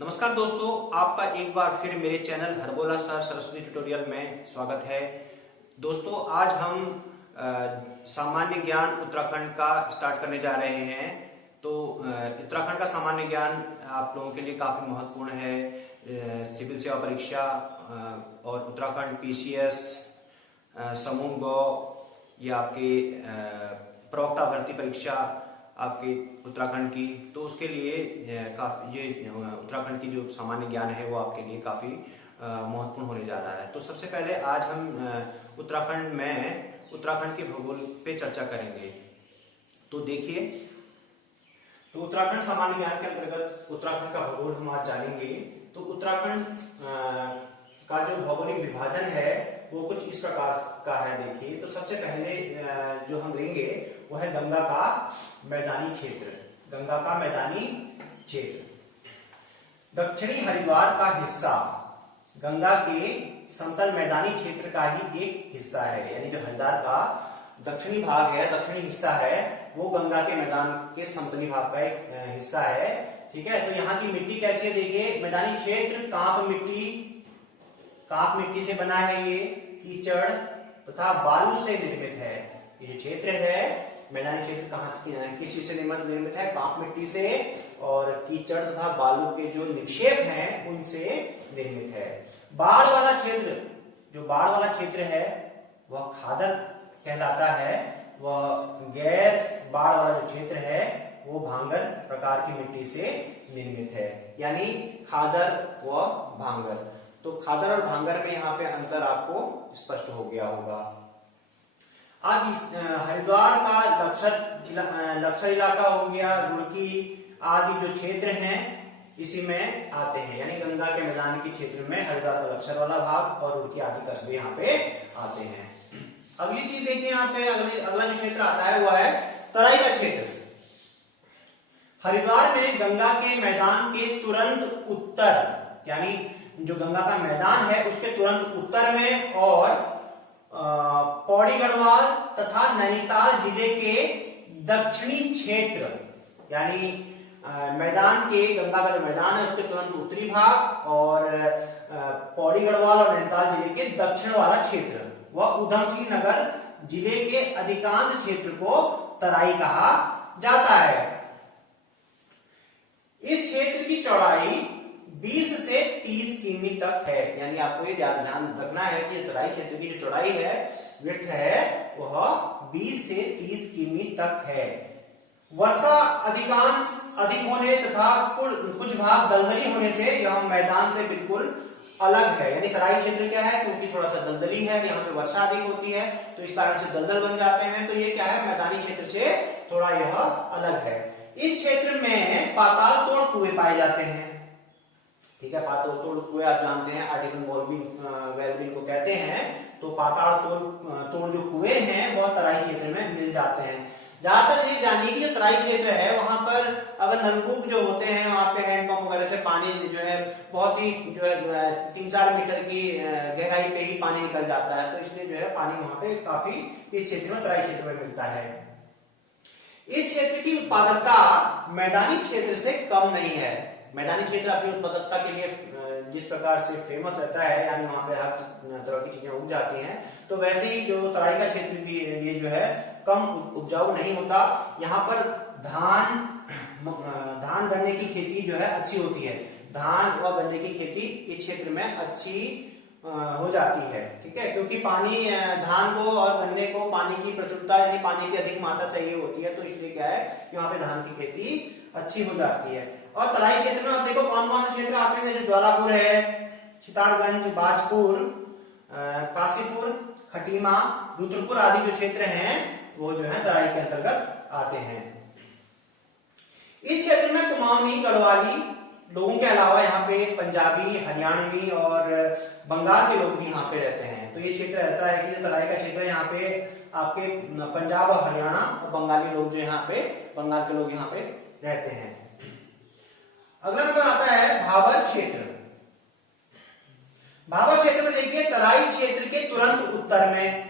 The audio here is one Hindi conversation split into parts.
नमस्कार दोस्तों, आपका एक बार फिर मेरे channel Harbola sir Saraswati tutorial में स्वागत है। दोस्तों, आज हम सामान्य ज्ञान उत्तराखंड का स्टार्ट करने जा रहे हैं। तो उत्तराखंड का सामान्य ज्ञान आप लोगों के लिए काफी महत्वपूर्ण है। सिविल सेवा परीक्षा और उत्तराखंड पीसीएस, समूह गौ या आपके प्रवक्ता भर्ती परीक्षा आपके उत्तराखंड की, तो उसके लिए काफी ये उत्तराखंड की जो सामान्य ज्ञान है वो आपके लिए काफी महत्वपूर्ण होने जा रहा है। तो सबसे पहले आज हम उत्तराखंड के भूगोल पे चर्चा करेंगे। तो देखिए, तो उत्तराखंड सामान्य ज्ञान के अंतर्गत उत्तराखंड का भूगोल हम आज जानेंगे। तो उत्तराखंड का जो भौगोलिक विभाजन है वो कुछ इस प्रकार का है। देखिए, तो सबसे पहले जो हम लेंगे वो है गंगा का मैदानी क्षेत्र। गंगा का मैदानी क्षेत्र दक्षिणी हरिद्वार का हिस्सा गंगा के समतल मैदानी क्षेत्र का ही एक हिस्सा है। यानी जो हरिद्वार का दक्षिणी भाग है, दक्षिणी हिस्सा है, वो गंगा के मैदान के समतली भाग का एक हिस्सा है। ठीक है, तो यहाँ की मिट्टी कैसी है? देखिए, मैदानी क्षेत्र काप मिट्टी से बना है। ये कीचड़ तथा बालू से निर्मित है। ये जो क्षेत्र है, मैदानी क्षेत्र कहाँ किस चीज से निर्मित है? काप मिट्टी से और कीचड़ तथा बालू के जो निक्षेप हैं उनसे निर्मित है। बाढ़ वाला क्षेत्र है वह खादर कहलाता है। वह गैर बाढ़ वाला जो क्षेत्र है वो भांगर प्रकार की मिट्टी से निर्मित है। यानी खादर व भांगर। तो खादर और भांगर में यहाँ पे अंतर आपको स्पष्ट हो गया होगा। अब हरिद्वार का लक्षर इलाका हो गया, रुड़की आदि जो क्षेत्र हैं इसी में आते हैं। यानी गंगा के मैदान के क्षेत्र में हरिद्वार का लक्षर वाला भाग और रुड़की आदि कस्बे यहाँ पे आते हैं। अगली चीज देखिए, यहाँ पे अगला जो क्षेत्र आता है वह है तराई का क्षेत्र। हरिद्वार में गंगा के मैदान के तुरंत उत्तर, यानी जो गंगा का मैदान है उसके तुरंत उत्तर में और पौड़ी गढ़वाल तथा नैनीताल जिले के दक्षिणी क्षेत्र, यानी मैदान के गंगा का जो मैदान है उसके तुरंत उत्तरी भाग और पौड़ी गढ़वाल और नैनीताल जिले के दक्षिण वाला क्षेत्र व उधमसिंह नगर जिले के अधिकांश क्षेत्र को तराई कहा जाता है। इस क्षेत्र की चौड़ाई 20 से 30 किमी तक है। यानी आपको ये ध्यान रखना है कि तराई क्षेत्र की जो चौड़ाई है, विड्थ है, वह 20 से 30 किमी तक है। वर्षा अधिक होने तथा कुछ भाग दलदली होने से यह मैदान से बिल्कुल अलग है। यानी तराई क्षेत्र क्या है? क्योंकि थोड़ा सा दलदली है, यहाँ पे वर्षा अधिक होती है तो इस कारण से दलदल बन जाते हैं। तो ये क्या है? मैदानी क्षेत्र से थोड़ा यह अलग है। इस क्षेत्र में पाताल तोड़ कुएं पाए जाते हैं। ठीक है, पाताल तोड़ कुएं आप जानते हैं, आर्टिसन वेल को कहते हैं। तो पाताल तोड़ जो कुएं हैं वह तराई क्षेत्र में मिल जाते हैं। ज्यादातर ये जानिए कि जो तराई क्षेत्र है वहां पर अगर नलकूप जो होते हैं, वहां पे हैंडपंप वगैरह से पानी जो है बहुत ही जो है 3-4 मीटर की गहराई पे ही पानी निकल जाता है। तो इसलिए जो है पानी वहां पे काफी इस क्षेत्र में, तराई क्षेत्र में मिलता है। इस क्षेत्र की उत्पादकता मैदानी क्षेत्र से कम नहीं है। मैदानी क्षेत्र अपनी उत्पादकता के लिए जिस प्रकार से फेमस रहता है, यानी वहां पे हर तरह की चीजें उग जाती हैं, तो वैसे ही जो तराई का क्षेत्र भी ये जो है कम उपजाऊ नहीं होता। यहाँ पर धान गन्ने की खेती जो है अच्छी होती है। धान और गन्ने की खेती इस क्षेत्र में अच्छी हो जाती है। ठीक है, क्योंकि पानी, धान को और गन्ने को पानी की प्रचुरता यानी पानी की अधिक मात्रा चाहिए होती है। तो इसलिए क्या है कि वहां पे धान की खेती अच्छी हो जाती है। और तराई क्षेत्र में आप देखो कौन कौन से क्षेत्र आते हैं, जैसे ज्वालापुर है, चितारगंज, बाजपुर, काशीपुर, खटीमा, रुद्रपुर आदि जो क्षेत्र हैं वो जो है तराई के अंतर्गत आते हैं। इस क्षेत्र में कुमाऊनी, गढ़वाली लोगों के अलावा यहाँ पे पंजाबी, हरियाणवी और बंगाल के लोग भी यहाँ पे रहते हैं। तो ये क्षेत्र ऐसा है कि जो तराई का क्षेत्र है, यहाँ पे आपके पंजाब और हरियाणा और बंगाली लोग जो यहाँ पे, बंगाल के लोग यहाँ पे रहते हैं। अगला नंबर आता है भाबर क्षेत्र। भाबर क्षेत्र में देखिए, तराई क्षेत्र के तुरंत उत्तर में,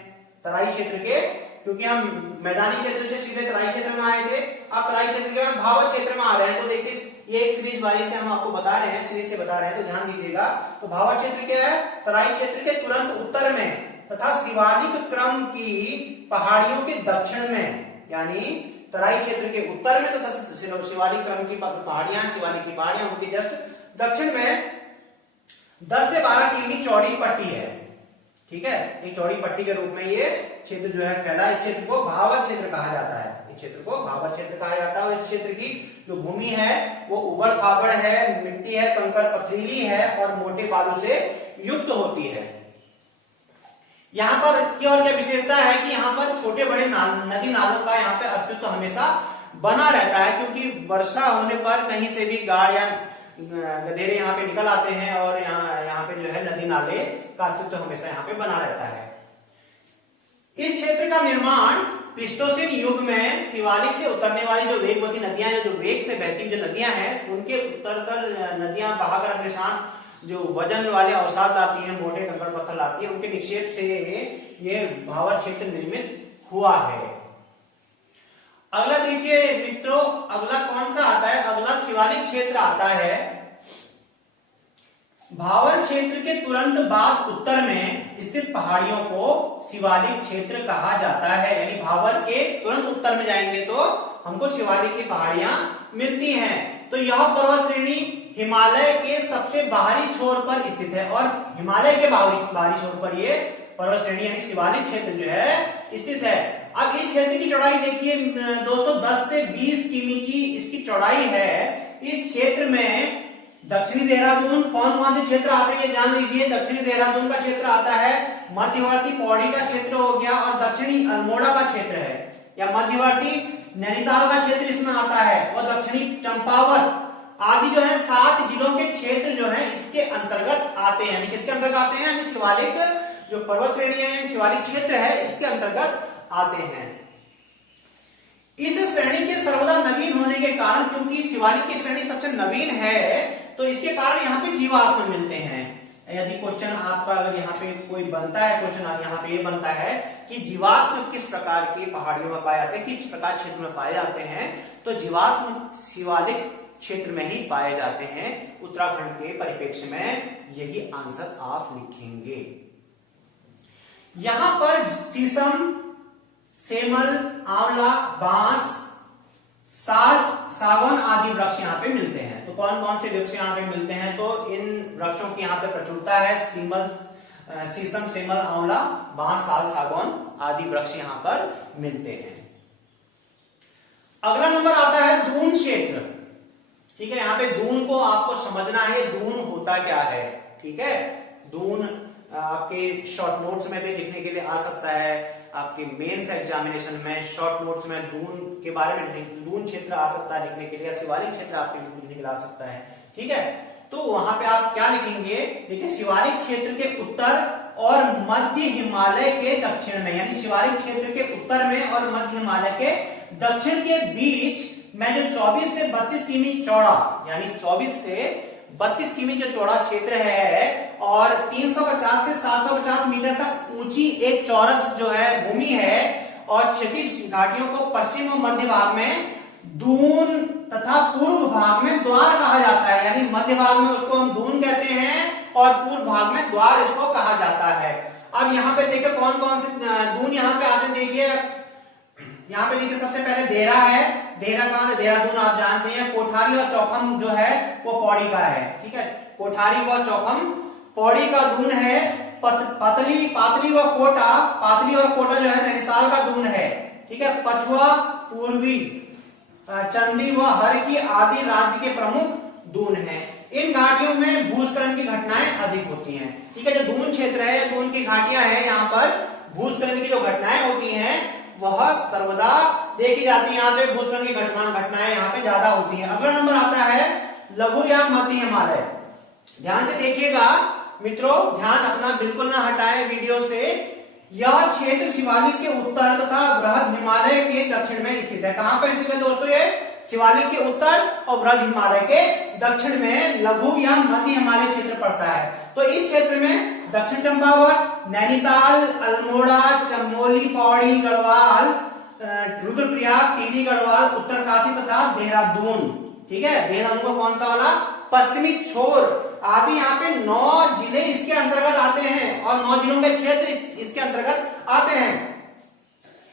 तराई क्षेत्र के, क्योंकि हम मैदानी क्षेत्र से सीधे तराई क्षेत्र में आए थे, अब तराई क्षेत्र के बाद भाबर क्षेत्र में आ रहे हैं। तो देखिए ये एक सीरीज वाली से हम आपको बता रहे हैं, सीरीज से बता रहे हैं, तो ध्यान दीजिएगा। तो भावर क्षेत्र क्या है? तराई क्षेत्र के तुरंत उत्तर में तथा शिवालिक क्रम की पहाड़ियों के दक्षिण में, यानी तराई क्षेत्र के उत्तर में तथा शिवालिक क्रम की पहाड़ियां, शिवालिक की पहाड़ियां, उनके जस्ट दक्षिण में 10 से 12 किमी चौड़ी पट्टी है। ठीक है, एक चौड़ी पट्टी के रूप में ये क्षेत्र जो है फैला। इस क्षेत्र को भावर क्षेत्र कहा जाता है, इस क्षेत्र को भावर क्षेत्र कहा जाता है। और इस क्षेत्र की जो भूमि है वो उबड़ खाबड़ है, मिट्टी है, कंकड़ पथरीली है और मोटे बालू से युक्त होती है। यहाँ पर की और क्या विशेषता है कि यहाँ पर छोटे बड़े नदी नालों का यहाँ पे अस्तित्व हमेशा बना रहता है, क्योंकि वर्षा होने पर कहीं से भी गाड़ या गधेरे यहाँ पे निकल आते हैं और यहाँ पे जो है नदी नाले का अस्तित्व हमेशा यहाँ पे बना रहता है। इस क्षेत्र का निर्माण प्लीस्टोसीन युग में शिवालिक से उतरने वाली जो वेगवती नदियां, जो वेग से बहती जो नदियां हैं, उनके उतरकर नदियां बहाकर अपने साथ जो वजन वाले अवसाद लाती हैं, मोटे कंकड़ पत्थर लाती है, उनके निक्षेप से ये भावर क्षेत्र निर्मित हुआ है। अगला देखिए मित्रों, अगला कौन सा आता है? अगला शिवालिक क्षेत्र आता है। भावर क्षेत्र के तुरंत बाद उत्तर में स्थित पहाड़ियों को शिवालिक क्षेत्र कहा जाता है। यानी भावर के तुरंत उत्तर में जाएंगे तो हमको शिवालिक की पहाड़ियां मिलती हैं। तो यह पर्वत श्रेणी हिमालय के सबसे बाहरी छोर पर स्थित है और हिमालय के बाहरी छोर पर ये पर्वत श्रेणी यानी शिवालिक क्षेत्र जो है स्थित है। अब इस क्षेत्र की चौड़ाई देखिए दोस्तों 10 से 20 किमी की इसकी चौड़ाई है। इस क्षेत्र में दक्षिणी देहरादून, कौन कौन से क्षेत्र आते हैं ये जान लीजिए। दक्षिणी देहरादून का क्षेत्र आता है, मध्यवर्ती पौड़ी का क्षेत्र हो गया और दक्षिणी अल्मोड़ा का क्षेत्र है, या मध्यवर्ती नैनीताल का क्षेत्र इसमें आता है और दक्षिणी चंपावत आदि जो है 7 जिलों के क्षेत्र जो है इसके अंतर्गत आते हैं। यानी किसके अंतर्गत आते हैं? यानी शिवालिक जो पर्वत श्रेणी है, शिवालिक क्षेत्र है, इसके अंतर्गत आते हैं। इस श्रेणी के सर्वदा नवीन होने के कारण, क्योंकि शिवालिक की श्रेणी सबसे नवीन है, तो इसके कारण यहाँ पे जीवाश्म मिलते हैं। यदि क्वेश्चन आपका अगर यहाँ पे कोई बनता है, क्वेश्चन यहाँ पे ये बनता है कि जीवाश्म किस प्रकार की पहाड़ियों में पाए जाते हैं, किस प्रकार क्षेत्र में पाए जाते हैं, तो जीवाश्म शिवालिक क्षेत्र में ही पाए जाते हैं। उत्तराखंड के परिप्रेक्ष्य में यही आंसर आप लिखेंगे। यहां पर शीशम, सेमल, आंवला, बांस, साल, सागौन आदि वृक्ष यहाँ पे मिलते हैं। तो कौन कौन से वृक्ष यहाँ पे मिलते हैं? तो इन वृक्षों की यहाँ पे प्रचुरता है। शीशम, सेमल, आंवला, बांस, साल, सागौन आदि वृक्ष यहाँ पर मिलते हैं। अगला नंबर आता है दून क्षेत्र। ठीक है, यहाँ पे दून को आपको समझना है, दून होता क्या है। ठीक है, दून आपके शॉर्ट नोट्स में भी लिखने के लिए आ सकता है, आपके मेंस एग्जामिनेशन में शॉर्ट नोट्स में दून के बारे में दून क्षेत्र आ सकता है लिखने के लिए, शिवालिक क्षेत्र आपके लिखने के लिए आ सकता है। ठीक है, तो वहां पे आप क्या लिखेंगे? देखिए, शिवालिक क्षेत्र के उत्तर और मध्य हिमालय के दक्षिण में, यानी शिवालिक क्षेत्र के उत्तर में और मध्य हिमालय के दक्षिण के बीच में जो 24 से 32 किमी चौड़ा, यानी 24 से 32 किमी जो चौड़ा क्षेत्र है और 350 से 750 मीटर तक ऊंची एक चौरस जो है भूमि है और क्षैतिज घाटियों को पश्चिम और मध्य भाग में दून तथा पूर्व भाग में द्वार कहा जाता है। यानी मध्य भाग में उसको हम दून कहते हैं और पूर्व भाग में द्वार इसको कहा जाता है। अब यहाँ पे देखिए कौन कौन से दून यहाँ पे आते हैं। देखिए यहाँ पे देखिए सबसे पहले देहरा है। देहरा कहाँ है? देहरादून आप जानते हैं। कोठारी और चौखम जो है वो पौड़ी का है। ठीक है, कोठारी व चौखम पौड़ी का दून है। पातली व कोटा, पातली और कोटा जो है नैनीताल का दून है। ठीक है, पछुआ, पूर्वी, चंदी व हर की आदि राज्य के प्रमुख दून हैं। इन घाटियों में भूस्खलन की घटनाएं अधिक होती हैं। ठीक है, जो दून क्षेत्र है, दून की घाटियां हैं, यहाँ पर भूस्खलन की जो घटनाएं होती हैं वह सर्वदा देखी जाती है। यहाँ पे भूस्खलन की घटनाएं यहाँ पे ज्यादा होती हैं। अगला नंबर आता है लघु या मध्य हिमालय। ध्यान से देखिएगा मित्रों, ध्यान अपना बिल्कुल ना हटाएं वीडियो से। यह क्षेत्र शिवालिक के उत्तर तथा बृहद हिमालय के दक्षिण में स्थित है। कहां पर स्थित है दोस्तों? ये शिवालिक के उत्तर और बृहद हिमालय के दक्षिण में लघु या मध्य हिमालय क्षेत्र पड़ता है। तो इस क्षेत्र में दक्षिण चंपावत, नैनीताल, अल्मोड़ा, चमोली, पौड़ी, गढ़वाल, रुद्रप्रयाग, टिहरी गढ़वाल, उत्तरकाशी तथा देहरादून ठीक है, देहरादून का कौन सा वाला, पश्चिमी छोर आदि यहाँ पे 9 जिले इसके अंतर्गत आते हैं और 9 जिलों के क्षेत्र इसके अंतर्गत आते हैं।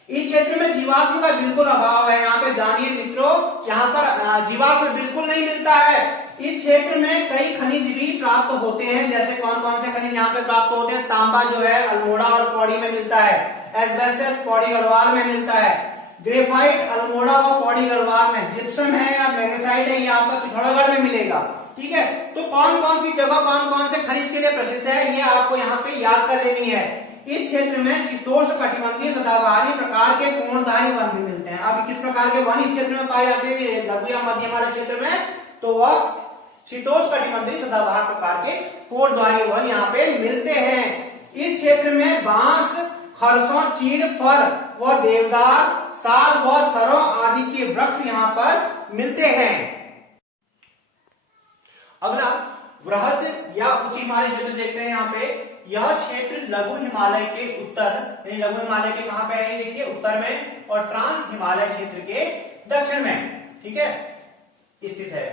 इस क्षेत्र में जीवाश्म का बिल्कुल अभाव है। यहाँ पे जानिए मित्रों, यहाँ पर जीवाश्म बिल्कुल नहीं मिलता है। इस क्षेत्र में कई खनिज भी प्राप्त होते हैं, जैसे कौन कौन से खनिज यहाँ पे प्राप्त होते हैं, तांबा जो है अल्मोड़ा और पौड़ी में मिलता है, एस्बेस्टस पौड़ी गढ़वाल में मिलता है, ग्रेफाइट अल्मोड़ा और पौड़ी गढ़वाल में, जिप्सम है या मैग्नेसाइट है ये आपका पिथौरागढ़ में मिलेगा। ठीक है, तो कौन कौन सी जगह कौन कौन से खनिज के लिए प्रसिद्ध है ये आपको यहाँ पे याद कर लेनी है। इस क्षेत्र में शीतोष्ण कटिबंधीय सदाबहारी प्रकार के कोणधारी वन भी मिलते हैं। अब किस प्रकार के वन इस क्षेत्र में पाए जाते हैं लघु या मध्यम वाले क्षेत्र में, तो वह शीतोष्ण कटिबंधीय सदाबहार प्रकार के कोणधारी वन यहाँ पे मिलते हैं। इस क्षेत्र में बांस, खरसों, चीड़, फर व देवदार, साल व सरों आदि के वृक्ष यहाँ पर मिलते हैं। अगला वृहद या उच्च हिमालय क्षेत्र देखते हैं। यहाँ पे यह क्षेत्र लघु हिमालय के उत्तर, यानी लघु हिमालय के कहां पे है देखिए उत्तर में, और ट्रांस हिमालय क्षेत्र के दक्षिण में, ठीक है, स्थित है।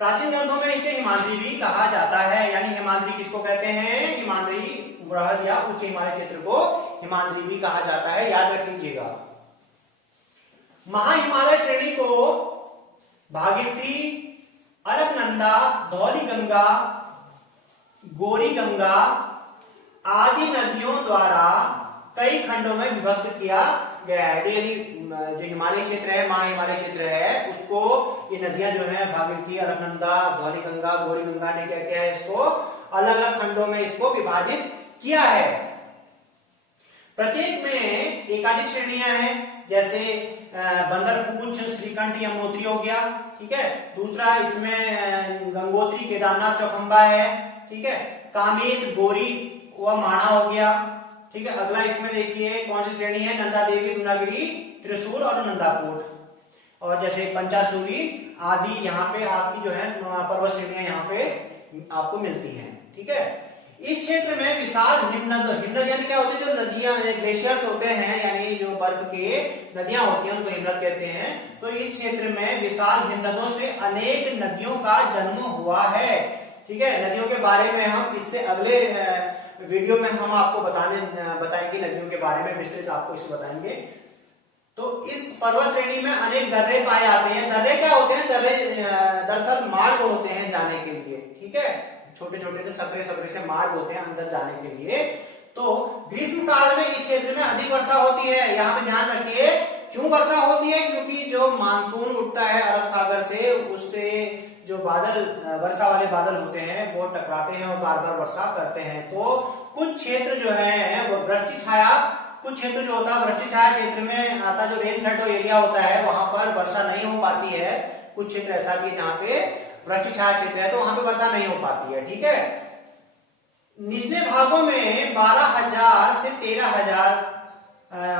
प्राचीन ग्रंथों में इसे हिमाद्री भी कहा जाता है, यानी हिमाद्री किसको कहते हैं, हिमाद्री वृहद या उच्च हिमालय क्षेत्र को हिमाद्री भी कहा जाता है, याद रख लीजिएगा। महाहिमालय श्रेणी को भागीरथी, अलकनंदा, धौली गंगा, गोरी गंगा आदि नदियों द्वारा कई खंडों में विभक्त किया गया है। यानी जो हिमालय क्षेत्र है, महाहिमालय क्षेत्र है, उसको ये नदियां जो है भागीरथी, अलकनंदा, धौली गंगा, गोरी गंगा ने क्या किया है, इसको अलग अलग खंडों में इसको विभाजित किया है। प्रत्येक में एकाधिक श्रेणियां हैं, जैसे बंदरपूछ, श्रीकंठ, यमुनोत्री हो गया, ठीक है। दूसरा इसमें गंगोत्री, केदारनाथ, चौखंबा है, ठीक है। कामेत, गोरी व माणा हो गया, ठीक है। अगला इसमें देखिए कौन सी श्रेणी है, नंदा देवी, गुनागिरी, त्रिशूल और नंदाकोट, और जैसे पंचासूरी आदि यहाँ पे आपकी जो है पर्वत श्रेणियां यहाँ पे आपको मिलती हैं, ठीक है। इस क्षेत्र में विशाल हिमनद, हिमनद यानी क्या होते हैं, जो नदियां ग्लेशियर्स होते हैं, यानी जो बर्फ के नदियां होती हैं उनको हिमनद कहते हैं। तो इस क्षेत्र में विशाल हिमनदों से अनेक नदियों का जन्म हुआ है, ठीक है। नदियों के बारे में हम इससे अगले वीडियो में हम आपको बताएंगे नदियों के बारे में विस्तृत आपको इसको बताएंगे। तो इस पर्वत श्रेणी में अनेक दर्रे पाए जाते हैं। दर्रे क्या होते हैं, दर्रे दरअसल मार्ग होते हैं जाने के लिए, ठीक है, छोटे छोटे से सकरे सकरे से मार्ग होते हैं अंदर जाने के लिए। तो ग्रीष्म काल में इस क्षेत्र में अधिक वर्षा होती है। यहाँ पे ध्यान रखिए क्यों वर्षा होती है, क्योंकि जो मानसून उठता है अरब सागर से, उससे जो बादल, वर्षा वाले बादल होते हैं वो टकराते हैं और बार बार वर्षा करते हैं। तो कुछ क्षेत्र जो है वो वृष्टि छाया, कुछ क्षेत्र जो होता है वृष्टि छाया क्षेत्र में आता, जो रेन शेडो एरिया होता है वहां पर वर्षा नहीं हो पाती है। कुछ क्षेत्र ऐसा भी जहाँ पे वृष्टि छाया क्षेत्र है तो वहां पे वर्षा नहीं हो पाती है, ठीक है। निचले भागों में 12,000 से 13,000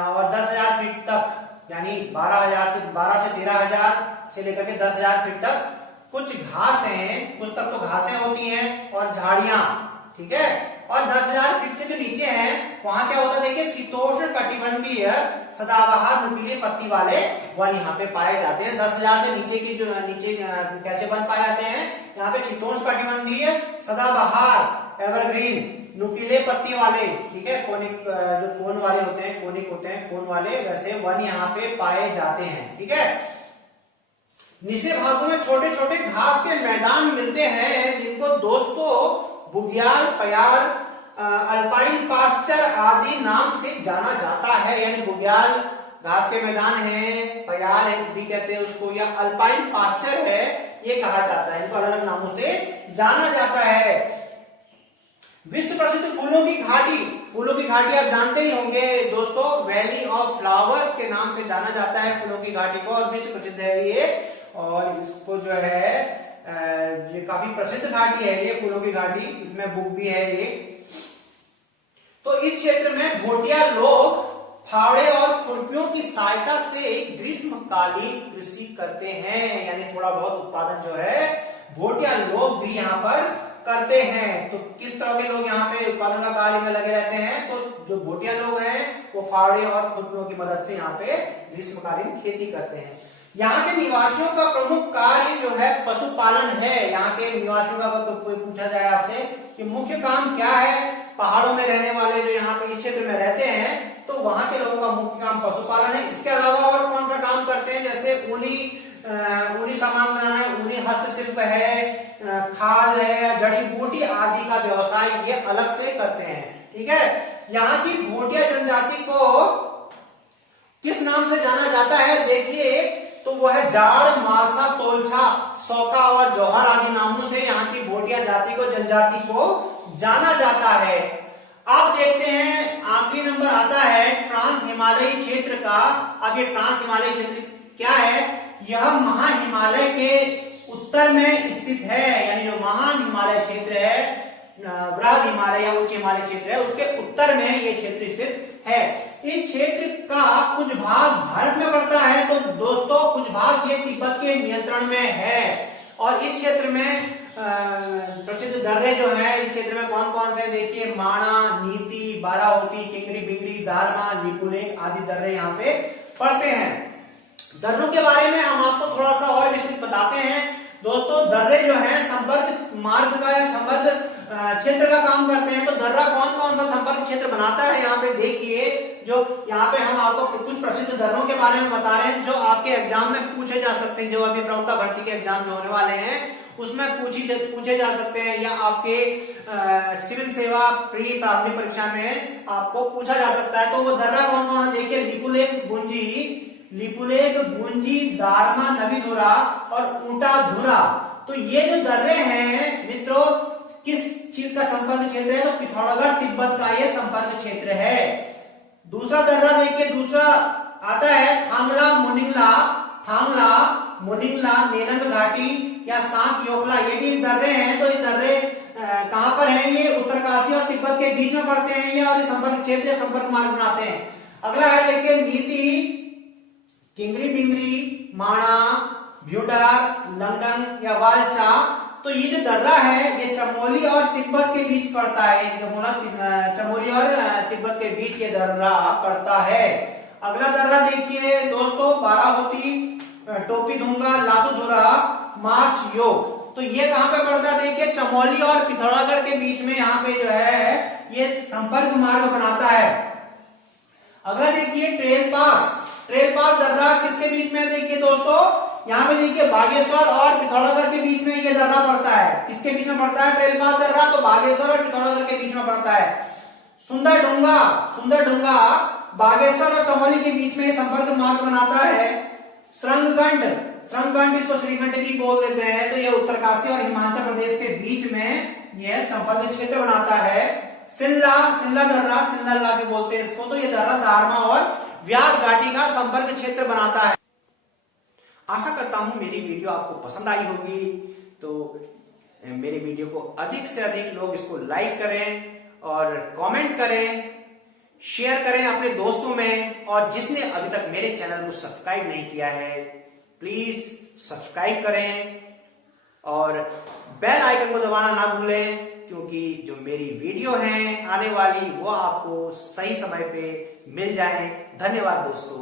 और 10,000 फीट तक, यानी 12 से 13,000 से लेकर के 10,000 फीट तक कुछ घास हैं, कुछ तक तो घासें होती हैं और झाड़ियां, ठीक है। और 10,000 फीट से जो नीचे हैं वहां क्या होता है देखिए, शीतोष्ण कटिबंधीय सदाबहार नुकीली पत्ती वाले वन यहाँ पे पाए जाते हैं। 10,000 से नीचे की जो नीचे कैसे वन पाए जाते हैं, यहाँ पे शीतोष्ण कटिबंधीय सदाबहार एवरग्रीन नुकीले पत्ती वाले, ठीक है, कोनिक जो कोन वाले होते हैं, कोनिक होते हैं, कोन वाले वैसे वन यहाँ पे पाए जाते हैं, ठीक है। निचले भागों में छोटे छोटे घास के मैदान मिलते हैं, जिनको दोस्तों बुग्याल, प्याल, अल्पाइन पास्चर आदि नाम से जाना जाता है। यानी बुग्याल घास के मैदान है, प्याल भी कहते हैं उसको, या अल्पाइन पास्चर है, ये कहा जाता है। इनको अलग अलग नामों से जाना जाता है। विश्व प्रसिद्ध फूलों की घाटी, फूलों की घाटी आप जानते ही होंगे दोस्तों, वैली ऑफ फ्लावर्स के नाम से जाना जाता है फूलों की घाटी को, और विश्व प्रसिद्ध है ये। और इसको जो है ये काफी प्रसिद्ध घाटी है ये फूलों की घाटी, इसमें बुक भी है ये। तो इस क्षेत्र में भोटिया लोग फावड़े और खुरपियों की सहायता से ग्रीष्मकालीन कृषि करते हैं, यानी थोड़ा बहुत उत्पादन जो है भोटिया लोग भी यहाँ पर करते हैं। तो किस तरह के लोग यहाँ पे उत्पादन का कार्य में लगे रहते हैं, तो जो भोटिया लोग हैं वो फावड़े और खुरपियों की मदद से यहाँ पे ग्रीष्मकालीन खेती करते हैं। यहाँ के निवासियों का प्रमुख कार्य जो है पशुपालन है। यहाँ के निवासियों का कोई पूछा जाए आपसे कि मुख्य काम क्या है, पहाड़ों में रहने वाले जो यहाँ पे इस क्षेत्र में रहते हैं तो वहां के लोगों का मुख्य काम पशुपालन है। इसके अलावा और कौन सा काम करते हैं, जैसे ऊनी सामान बनाना है, ऊनी हस्तशिल्प है, खाद है, जड़ी बूटी आदि का व्यवसाय ये अलग से करते हैं। ठीक है, यहाँ की भोटिया जनजाति को किस नाम से जाना जाता है, देखिए तो वो है जाड़, मालसा, तोलछा, सौका और जौहर आदि नामों से यहाँ की भोटिया जाति को, जनजाति को जाना जाता है। अब देखते हैं आखिरी नंबर आता है ट्रांस हिमालयी क्षेत्र का। अब ये ट्रांस हिमालयी क्षेत्र क्या है, यह महा हिमालय के उत्तर में स्थित है। यानी जो महान हिमालय क्षेत्र है, वृहद हिमालय या उच्च हिमालय क्षेत्र है, उसके उत्तर में ये क्षेत्र स्थित है। इस क्षेत्र का कुछ भाग भारत में पड़ता है, तो दोस्तों कुछ भाग ये तिब्बत के नियंत्रण में है। और इस क्षेत्र में प्रसिद्ध दर्रे जो है इस क्षेत्र में कौन कौन से, देखिए माणा, नीति, बाराहोती, किंगरी बिंगरी, दारमा, लिपुलेख आदि दर्रे यहाँ पे पड़ते हैं। दर्रों के बारे में हम आपको थोड़ा सा और विस्तृत बताते हैं। दोस्तों दर्रे जो है संपर्क मार्ग का, संपर्क क्षेत्र का काम करते हैं। तो दर्रा कौन कौन सा संपर्क क्षेत्र बनाता है, यहाँ पे देखिए जो यहाँ पे हम आपको कुछ प्रसिद्ध दर्रों के बारे में बता रहे हैं जो आपके एग्जाम में पूछे जा सकते हैं। जो अभी प्रवक्ता भर्ती के एग्जाम जो होने वाले हैं उसमें पूछे जा सकते हैं, या आपके सिविल सेवा प्री प्रारंभिक परीक्षा में आपको पूछा जा सकता है। तो वो दर्रा कौन कौन, देखिए लिपुलेख, गुंजी, दारमा, नवीधुरा और ऊंटाधुरा। तो ये जो दर्रे हैं मित्रों किस चीज का संपर्क क्षेत्र है, तो पिथौरागढ़ तिब्बत का ये संपर्क क्षेत्र है। दूसरा दर्रा देखिए, दूसरा आता है थांगला मुनिंगला, नेलंग घाटी या सांक योखला, ये भी दर्रे हैं। तो ये दर्रे कहां पर हैं, ये उत्तरकाशी और तिब्बत के बीच में पड़ते हैं ये, और ये संपर्क क्षेत्र, संपर्क मार्ग बनाते हैं। अगला है देखिए नीति, किंगरी बिंगरी, माणा, भ्यूडार, लंडन या वालचा। तो ये जो दर्रा है ये चमोली और तिब्बत के बीच पड़ता है। चमोली और तिब्बत के बीच ये दर्रा पड़ता है। अगला दर्रा देखिए दोस्तों बाराहोती, टोपीधुंगा, लातूधुरा, मार्च योग। तो ये कहां पे पड़ता है, देखिए चमोली और पिथौरागढ़ के बीच में यहाँ पे जो है ये संपर्क मार्ग बनाता है। अगला देखिए ट्रेल पास दर्रा किसके बीच में है, देखिए दोस्तों यहाँ पे देखिए बागेश्वर और पिथौरागढ़ के बीच में ये दर्रा पड़ता है। किसके बीच में पड़ता है ट्रेल पास दर्रा, तो बागेश्वर और पिथौरागढ़ के बीच में पड़ता है। सुंदर ढूंगा बागेश्वर और चमोली के बीच में संपर्क मार्ग बनाता है। श्रृंगगंड इसको श्रीगंड भी बोल देते हैं। तो ये उत्तरकाशी और हिमाचल प्रदेश के बीच में यह संपर्क क्षेत्र बनाता है। शिमला दर्रा भी बोलते हैं इसको। तो ये दर्रा दारमा और व्यास घाटी का संपर्क क्षेत्र बनाता है। आशा करता हूं मेरी वीडियो आपको पसंद आई होगी। तो मेरी वीडियो को अधिक से अधिक लोग इसको लाइक करें और कमेंट करें, शेयर करें अपने दोस्तों में। और जिसने अभी तक मेरे चैनल को सब्सक्राइब नहीं किया है प्लीज सब्सक्राइब करें और बेल आइकन को दबाना ना भूलें, क्योंकि जो मेरी वीडियो है आने वाली वो आपको सही समय पे मिल जाए। धन्यवाद दोस्तों।